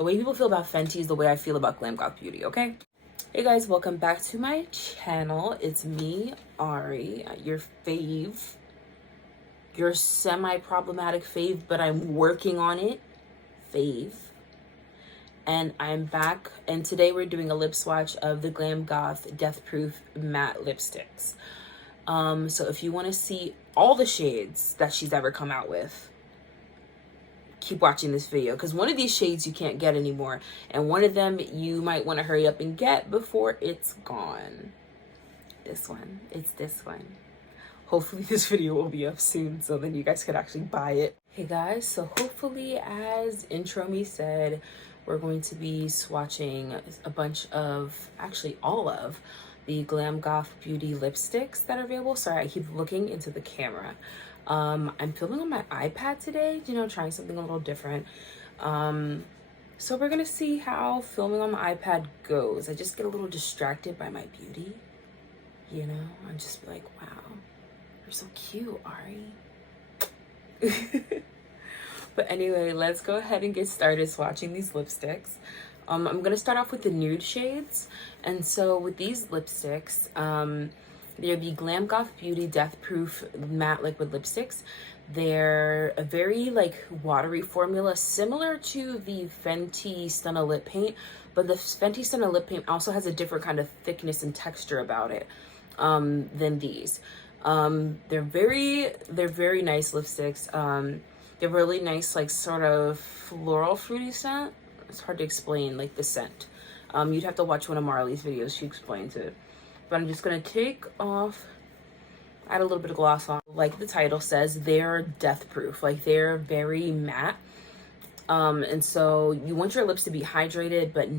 The way people feel about Fenty is the way I feel about Glam Goth Beauty, okay? Hey guys, welcome back to my channel. It's me, Ari, your fave. Your semi-problematic fave, but I'm working on it. Fave. And I'm back, and today we're doing a lip swatch of the Glam Goth Death Proof Matte Lipsticks. So if you want to see all the shades that she's ever come out with, keep watching this video, because one of these shades you can't get anymore, and one of them you might want to hurry up and get before it's gone. This one. It's this one. Hopefully this video will be up soon so then you guys could actually buy it. Hey guys, so hopefully, as intro me said, we're going to be swatching a bunch of, actually all of, the Glam Goth Beauty lipsticks that are available. Sorry, I keep looking into the camera. I'm filming on my iPad today, you know, trying something a little different. So we're gonna see how filming on my iPad goes. I just get a little distracted by my beauty, you know? I'm just like, wow, you're so cute, Ari. But anyway, let's go ahead and get started swatching these lipsticks. I'm gonna start off with the nude shades. And so with these lipsticks, they're the Glam Goth Beauty Death Proof Matte Liquid Lipsticks. They're a very like watery formula, similar to the Fenty Stunna Lip Paint, but the Fenty Stunna Lip Paint also has a different kind of thickness and texture about it than these. They're very nice lipsticks. They're really nice, like sort of floral fruity scent. It's hard to explain like the scent. You'd have to watch one of Marley's videos, she explains it. But I'm just gonna take off, add a little bit of gloss on. Like the title says, they're death proof, like they're very matte. And so you want your lips to be hydrated, but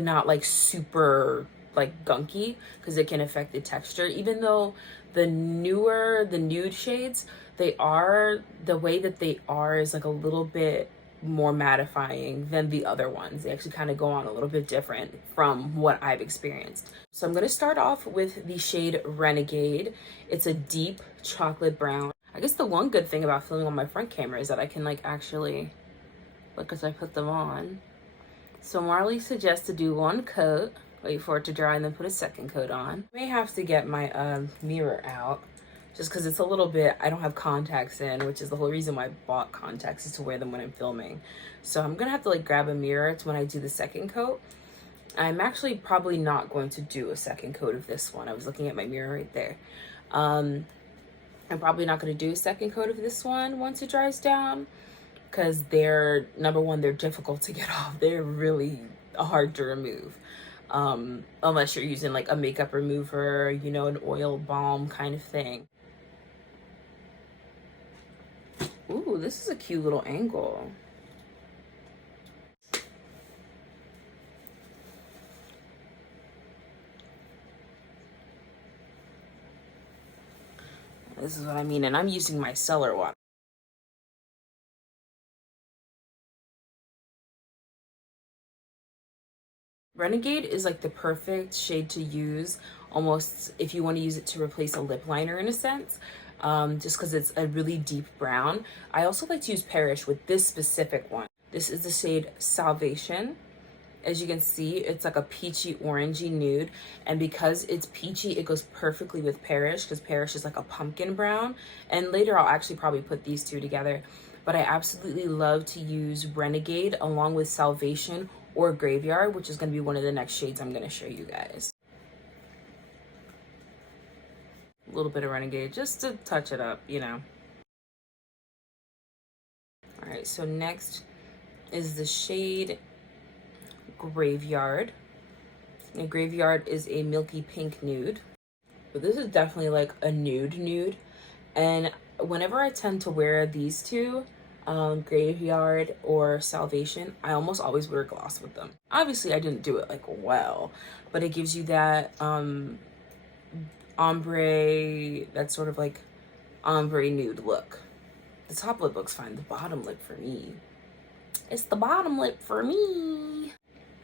not like super like gunky, because it can affect the texture. Even though the nude shades, the way that they are is like a little bit more mattifying than the other ones. They actually kind of go on a little bit different from what I've experienced. So I'm going to start off with the shade Renegade. It's a deep chocolate brown. I guess the one good thing about filming on my front camera is that I can like actually look as I put them on. So Marley suggests to do one coat, wait for it to dry, and then put a second coat on. I may have to get my mirror out, just because it's a little bit, I don't have contacts in, which is the whole reason why I bought contacts, is to wear them when I'm filming. So I'm gonna have to like grab a mirror when I do the second coat. I'm actually probably not going to do a second coat of this one. I was looking at my mirror right there. I'm probably not gonna do a second coat of this one once it dries down, because they're, number one, they're difficult to get off. They're really hard to remove. Unless you're using like a makeup remover, you know, an oil balm kind of thing. Ooh, this is a cute little angle. This is what I mean, and I'm using my cellar water. Renegade is like the perfect shade to use, almost if you want to use it to replace a lip liner in a sense. Just because it's a really deep brown. I also like to use Parrish with this specific one. This is the shade Salvation. As you can see, it's like a peachy orangey nude, and because it's peachy, it goes perfectly with Parrish, because Parrish is like a pumpkin brown. And later I'll actually probably put these two together, but I absolutely love to use Renegade along with Salvation or Graveyard, which is going to be one of the next shades I'm going to show you guys. A little bit of Renegade just to touch it up, you know. All right, so next is the shade Graveyard. And Graveyard is a milky pink nude, but this is definitely like a nude. And whenever I tend to wear these two, Graveyard or Salvation, I almost always wear gloss with them. Obviously I didn't do it like well, but it gives you that ombre, that sort of like ombre nude look. The top lip looks fine. The bottom lip for me, it's the bottom lip for me.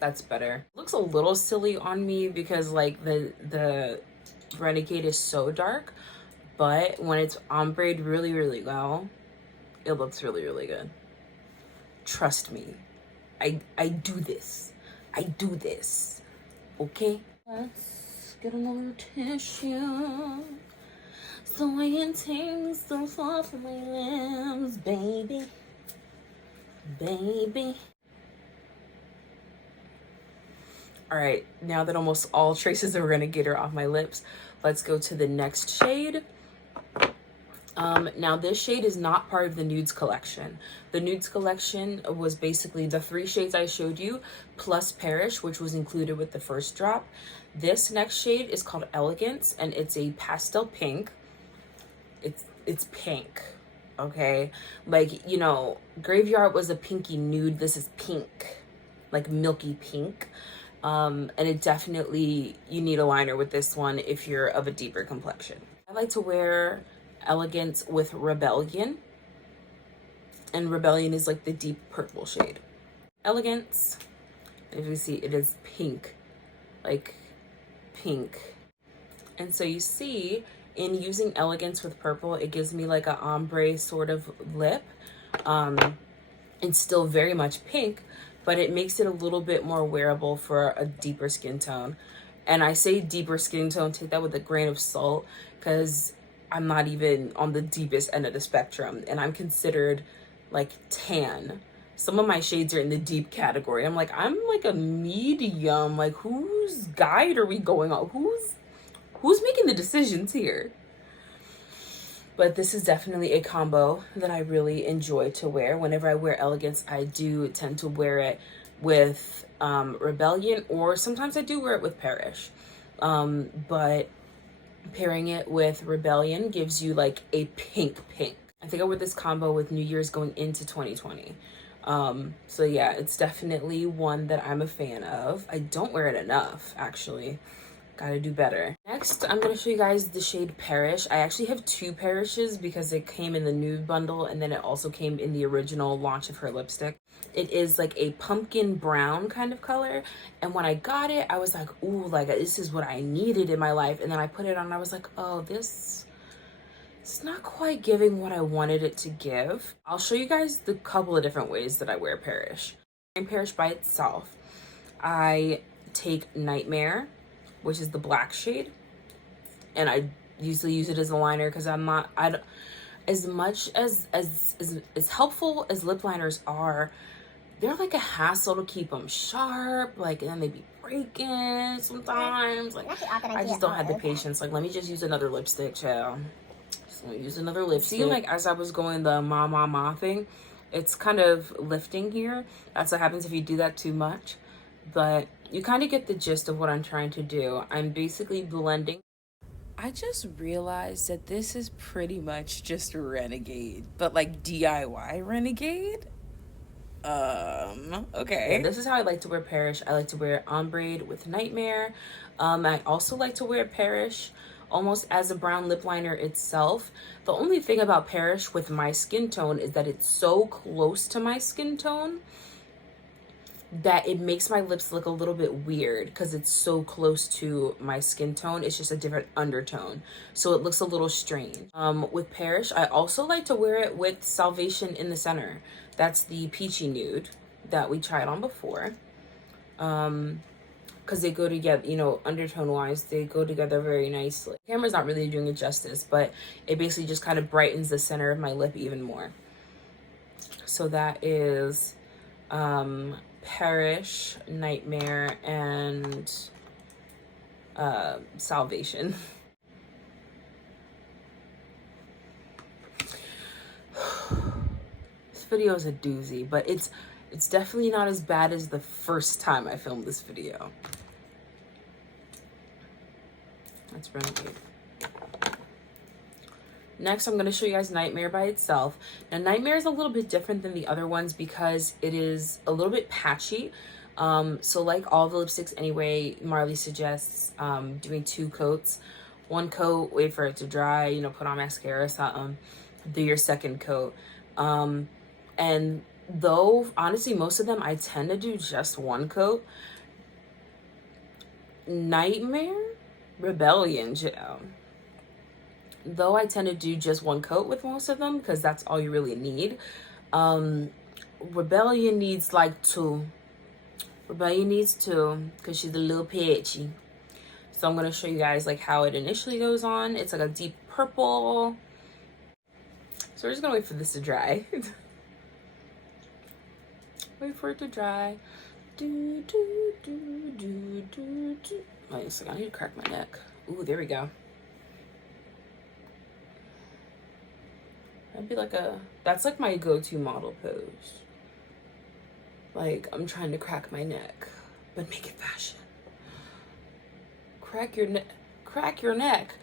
That's better. Looks a little silly on me because like the Renegade is so dark, but when it's ombre'd really well, It looks really, really good. Trust me. I do this. I do this. Okay? Let's get another tissue. So I can take so far from my lips, baby. Baby. Alright, now that almost all traces of Renegade are off my lips, let's go to the next shade. Now this shade is not part of the Nudes collection. The Nudes collection was basically the 3 shades I showed you, plus Parrish, which was included with the first drop. This next shade is called Elegance, and it's a pastel pink. It's pink, okay? Like, you know, Graveyard was a pinky nude. This is pink, like milky pink. And it definitely, you need a liner with this one if you're of a deeper complexion. I like to wear Elegance with Rebellion, and Rebellion is like the deep purple shade. Elegance, if you see, it is pink, like pink. And so you see, in using Elegance with purple, it gives me like an ombre sort of lip. It's still very much pink, but it makes it a little bit more wearable for a deeper skin tone. And I say deeper skin tone, take that with a grain of salt, because I'm not even on the deepest end of the spectrum, and I'm considered like tan. Some of my shades are in the deep category. I'm like a medium. Like, whose guide are we going on? Who's making the decisions here? But this is definitely a combo that I really enjoy to wear. Whenever I wear Elegance, I do tend to wear it with Rebellion, or sometimes I do wear it with Parrish. But pairing it with Rebellion gives you like a pink. I think I wear this combo with New Year's going into 2020. So yeah, it's definitely one that I'm a fan of. I don't wear it enough, actually. Gotta do better. Next, I'm gonna show you guys the shade Parrish. I actually have 2 Parrishes because it came in the Nude bundle, and then it also came in the original launch of her lipstick. It is like a pumpkin brown kind of color, and when I got it, I was like, ooh, like this is what I needed in my life. And then I put it on and I was like, oh, it's not quite giving what I wanted it to give. I'll show you guys the couple of different ways that I wear Parrish. In Parrish by itself, I take Nightmare, which is the black shade, and I usually use it as a liner because as much as helpful as lip liners are, they're like a hassle to keep them sharp, like, and then they be breaking sometimes. Like, I just don't have the patience. Like, let me just use another lipstick, child. Just let me use another lipstick. See, like, as I was going the ma thing, it's kind of lifting here. That's what happens if you do that too much. But you kind of get the gist of what I'm trying to do. I'm basically blending. I just realized that this is pretty much just Renegade, but like DIY Renegade. Okay. And this is how I like to wear Parrish. I like to wear ombre with Nightmare. I also like to wear Parrish almost as a brown lip liner itself. The only thing about Parrish with my skin tone is that it's so close to my skin tone that it makes my lips look a little bit weird because it's so close to my skin tone. It's just a different undertone, so it looks a little strange. With Parrish, I also like to wear it with Salvation in the center. That's the peachy nude that we tried on before, because they go together, you know, undertone wise, they go together very nicely. The camera's not really doing it justice, but it basically just kind of brightens the center of my lip even more. So that is Parrish, Nightmare, and Salvation. This video is a doozy, but it's definitely not as bad as the first time I filmed this video. That's Renegade. Next, I'm going to show you guys Nightmare by itself. Now, Nightmare is a little bit different than the other ones because it is a little bit patchy. So like all the lipsticks anyway, Marley suggests doing 2 coats. 1 coat, wait for it to dry, you know, put on mascara or something, do your second coat. And though, honestly, most of them, I tend to do just 1 coat. Nightmare, Rebellion gel. though I tend to do just one coat with most of them because that's all you really need. Rebellion needs like two. Rebellion needs two because she's a little pitchy. So I'm going to show you guys like how it initially goes on. It's like a deep purple. So we're just going to wait for this to dry. Wait for it to dry. Do, do, do, do, do, do. Wait a second, I need to crack my neck. Ooh, there we go. That'd be like that's like my go-to model pose. Like, I'm trying to crack my neck, but make it fashion. Crack your neck,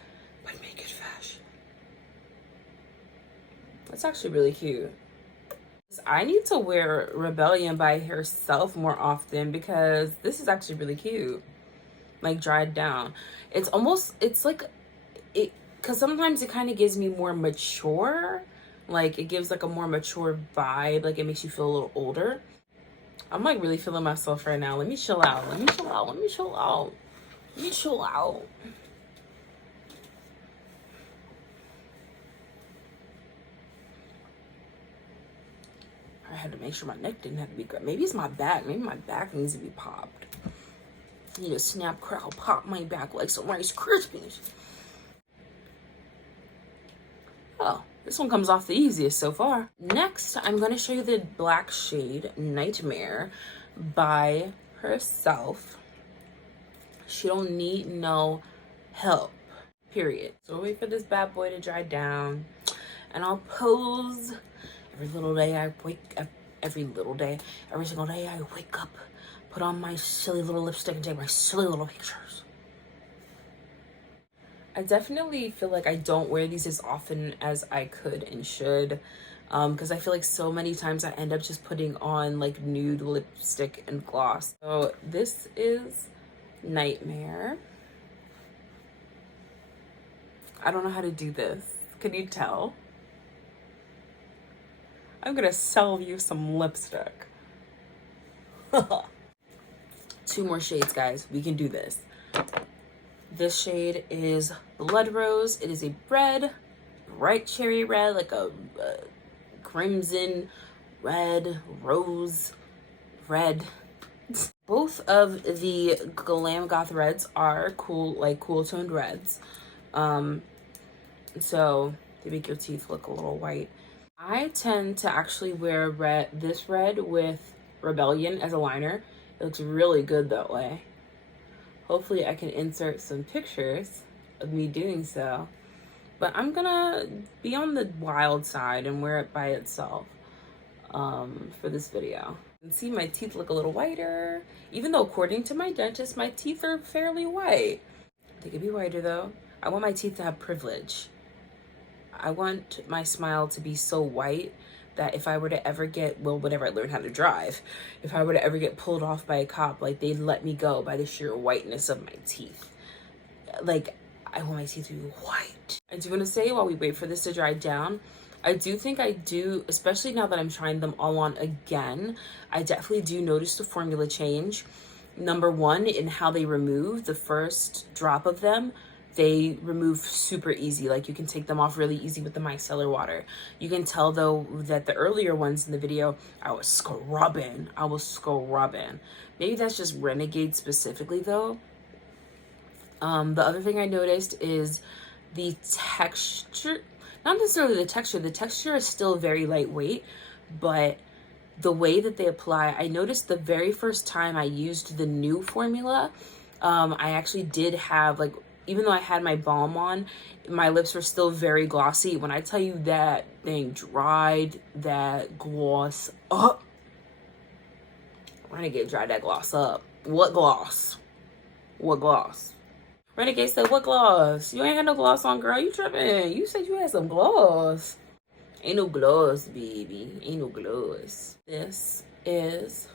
but make it fashion. That's actually really cute. I need to wear Rebellion by herself more often because this is actually really cute. Like, dried down. It's like, because sometimes it kind of gives me more mature. Like, it gives like a more mature vibe. Like, it makes you feel a little older. I'm like really feeling myself right now. Let me chill out. Let me chill out. Let me chill out. Let me chill out. I had to make sure my neck didn't have to be good. Maybe it's my back. Maybe my back needs to be popped. I need to snap, crackle, pop my back like some Rice Krispies. Oh, this one comes off the easiest so far. Next, I'm going to show you the black shade Nightmare by herself. She don't need no help, period. So we'll wait for this bad boy to dry down and I'll pose. Every single day I wake up, put on my silly little lipstick and take my silly little pictures. I definitely feel like I don't wear these as often as I could and should, because I feel like so many times I end up just putting on like nude lipstick and gloss. So this is Nightmare. I don't know how to do this. Can you tell? I'm gonna sell you some lipstick. 2 more shades, guys. We can do this. This shade is Blood Rose. It is a red, bright cherry red, like a crimson red, rose red. Both of the Glam Goth reds are cool, like cool toned reds. So they make your teeth look a little white. I tend to actually wear this red with Rebellion as a liner. It looks really good that way. Hopefully I can insert some pictures of me doing so. But I'm gonna be on the wild side and wear it by itself for this video. You can see my teeth look a little whiter. Even though according to my dentist, my teeth are fairly white. They could be whiter though. I want my teeth to have privilege. I want my smile to be so white that if I were to ever get, well, whenever I learn how to drive, if I were to ever get pulled off by a cop, like they'd let me go by the sheer whiteness of my teeth. Like, I want my teeth to be white. I do want to say, while we wait for this to dry down, I do think I do, especially now that I'm trying them all on again, I definitely do notice the formula change. Number one, in how they remove the first drop of them. They remove super easy. Like, you can take them off really easy with the micellar water. You can tell though that the earlier ones in the video, I was scrubbing. Maybe that's just Renegade specifically though. The other thing I noticed is the texture. Not necessarily the texture is still very lightweight, but the way that they apply, I noticed the very first time I used the new formula, I actually did have, like, even though I had my balm on, my lips were still very glossy. When I tell you that thing dried that gloss up, Renegade dried that gloss up. What gloss? Renegade said, what gloss? You ain't had no gloss on, girl. You tripping. You said you had some gloss. Ain't no gloss, baby. Ain't no gloss. This is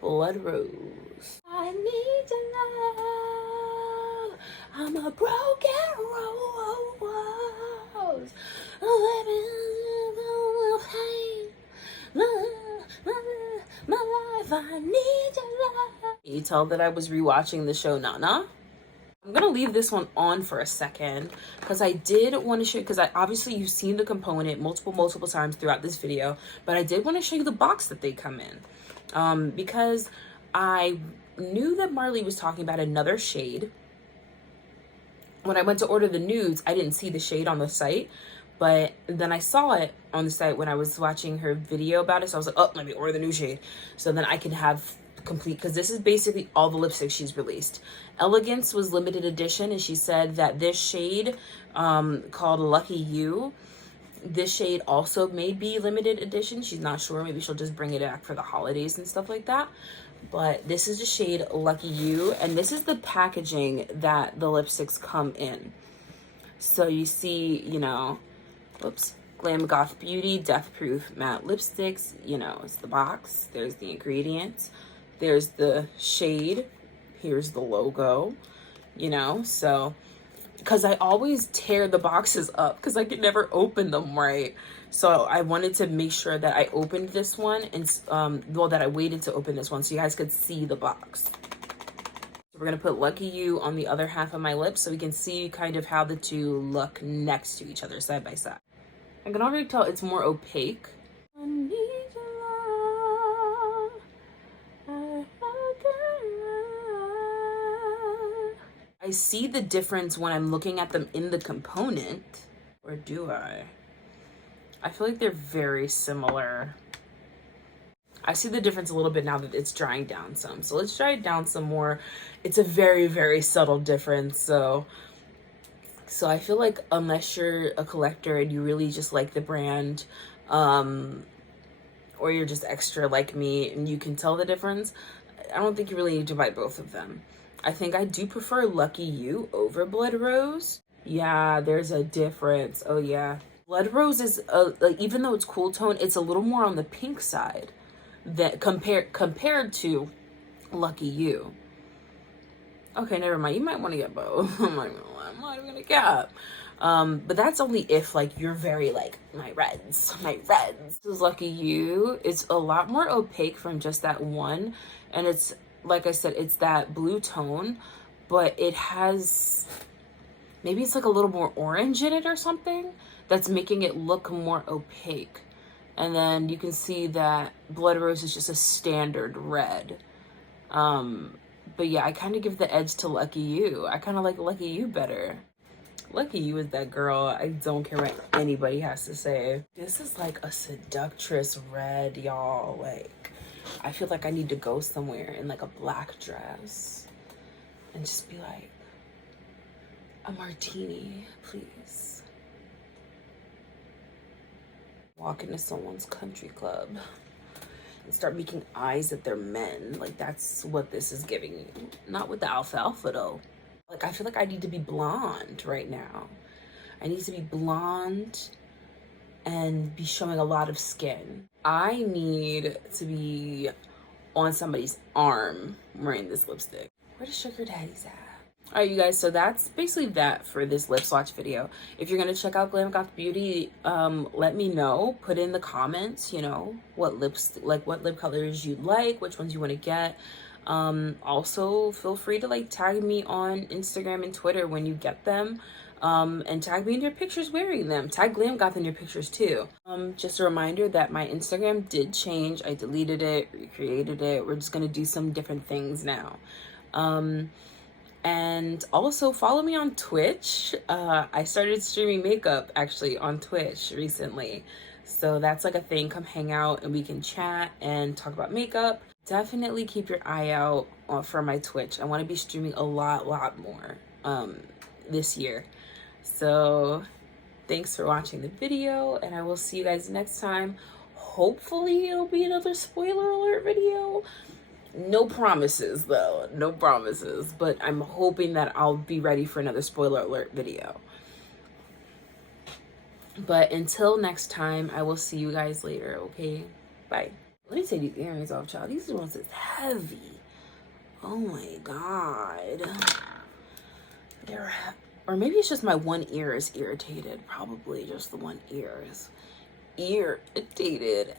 Blood Rose. I need your love. I'm a broken rose. Living in pain. My life, I need your love. You tell that I was rewatching the show Nana? I'm gonna leave this one on for a second because I did want to show you, because I obviously you've seen the component multiple times throughout this video, but I did want to show you the box that they come in, because I knew that Marley was talking about another shade. When I went to order the nudes, I didn't see the shade on the site, but then I saw it on the site when I was watching her video about it, so I was like, oh, let me order the new shade so then I can have complete, because this is basically all the lipsticks she's released. Elegance was limited edition, and she said that this shade called Lucky You, this shade also may be limited edition. She's not sure, maybe she'll just bring it back for the holidays and stuff like that. But this is the shade Lucky You, and this is the packaging that the lipsticks come in. So you see, you know, whoops, Glam Goth Beauty Death Proof Matte Lipsticks, you know, it's the box, there's the ingredients, there's the shade, here's the logo, you know. So because I always tear the boxes up because I could never open them right, so I wanted to make sure that I opened this one, and well, that I waited to open this one so you guys could see the box. So we're gonna put Lucky You on the other half of my lips so we can see kind of how the two look next to each other, side by side. I can already tell it's more opaque. I need your love. I see the difference when I'm looking at them in the component, or do I? I feel like they're very similar. I see the difference a little bit now that it's drying down some. So let's dry it down some more. It's a very subtle difference. So I feel like unless you're a collector and you really just like the brand, or you're just extra like me and you can tell the difference, I don't think you really need to buy both of them. I think I do prefer Lucky You over Blood Rose. Yeah, there's a difference. Oh yeah. Blood Rose is, like, even though it's cool tone, it's a little more on the pink side that compared to Lucky You. Okay, never mind. You might want to get both. I'm not gonna cap. But that's only if, like, you're very like my reds. This is Lucky You. It's a lot more opaque from just that one, and it's, like I said, it's that blue tone, but it has, maybe it's like a little more orange in it or something that's making it look more opaque. And then you can see that Blood Rose is just a standard red. But yeah, I kind of give the edge to Lucky You. I kind of like Lucky You better. Lucky You is that girl. I don't care what anybody has to say. This is like a seductress red, y'all. Like, I feel like I need to go somewhere in like a black dress and just be like, a martini, please. Walk into someone's country club and start making eyes at their men. Like, that's what this is giving you. Not with the alfalfa though. Like, I feel like I need to be blonde right now. I need to be blonde and be showing a lot of skin. I need to be on somebody's arm wearing this lipstick. Where the sugar daddies at? All right, you guys, so that's basically that for this lip swatch video. If you're gonna check out Glam Goth Beauty, let me know. Put in the comments, you know, what lip colors you like, which ones you want to get. Also, feel free to like tag me on Instagram and Twitter when you get them. And tag me in your pictures wearing them. Tag Glam Goth in your pictures too. Just a reminder that my Instagram did change. I deleted it, recreated it. We're just gonna do some different things now. And also follow me on Twitch. I started streaming makeup actually on Twitch recently. So that's like a thing. Come hang out and we can chat and talk about makeup. Definitely keep your eye out for my Twitch. I want to be streaming a lot more this year. So thanks for watching the video, and I will see you guys next time. Hopefully it'll be another spoiler alert video. No promises though, no promises, but I'm hoping that I'll be ready for another spoiler alert video. But until next time, I will see you guys later, okay? Bye. Let me take these earrings off, child. These ones is heavy. Oh my God. Or maybe it's just my one ear is irritated. Probably just the one ear is irritated.